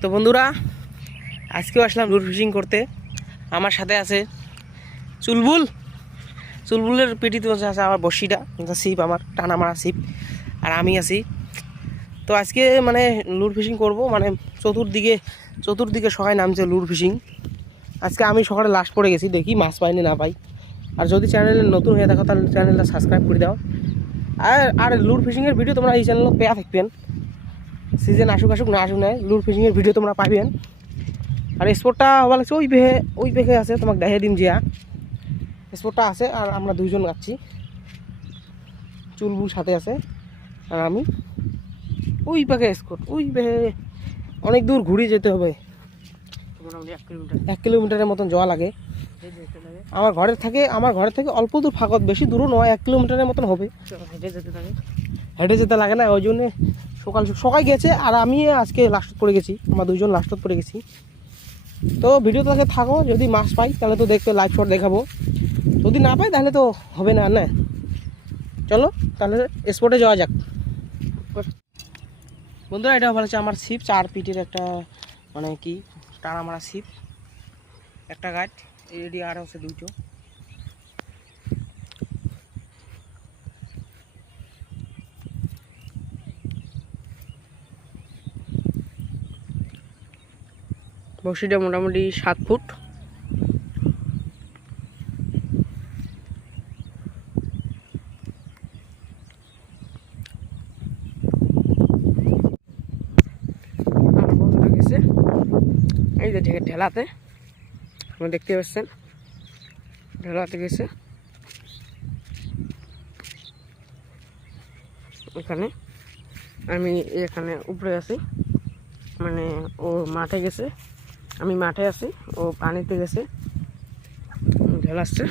তো বন্ধুরা, আজকেও আসলাম লুর ফিশিং করতে। আমার সাথে আছে চুলবুল। চুলবুলের পেটিতে আছে আমার বড়শিটা, ছিপ, আমার টানা মারা ছিপ, আর আমি আছি। তো আজকে মানে লুর ফিশিং করব, মানে চতুর্দিকে সবাই নামছে লুর ফিশিং। আজকে আমি সকালে লাস্ট পড়ে গেছি, দেখি মাছ পাইনি না পাই। আর যদি চ্যানেলে নতুন হয়ে থাকো তাহলে চ্যানেলটা সাবস্ক্রাইব করে দাও। আর লুর ফিশিংয়ের ভিডিও তোমরা এই চ্যানেলে পেয়ে থাকবেন। সিজন আসুক না আসুক না, লুর ফিশিংয়ের ভিডিও তোমরা পাইবেন। আর স্পটটা হওয়া লাগছে ওই পেখে আছে, তোমাকে দেখিয়ে দিম জিয়া স্পটটা আছে। আর আমরা দুইজন যাচ্ছি, চুলবুল সাথে আছে আর আমি। ওই পেখে স্পট, ওই পেখে অনেক দূর ঘুরে যেতে হবে, মোটামুটি 1 কিলোমিটারের মতন যাওয়া লাগে। আমার ঘরের থেকে অল্প দূর ফাঁকত, বেশি দূরও নয়, 1 কিলোমিটারের মতন হবে। হেঁটে যেতে লাগে না, ওই জন্যে সকাল গেছে। আর আমি আজকে লাস্টত পড়ে গেছি, আমরা দুইজন লাস্টত পড়ে গেছি। তো ভিডিওটাকে থাকো, যদি মাছ পাই তাহলে তো দেখতে লাইভ শট দেখাবো, যদি না পাই তাহলে তো হবে না। না চলো তাহলে স্পটে যাওয়া যাক। বন্ধুরা, এটা ভালো হচ্ছে আমার ছিপ, 4 ফিটের একটা, মানে কি টানা মারা ছিপ, একটা গাছ এডি, আর হচ্ছে দুটো। বড়শিটা মোটামুটি 7 ফুট। আমার বন্ধুরা গেছে এই যে ঢেলাতে, আপনি দেখতে পাচ্ছেন, ঢেলাতে গেছে এখানে। আমি এখানে উপরে আছি, মানে ও মাঠে গেছে, আমি মাঠে আছি, ও পানিতে গেছে ঢেলাচ্ছে।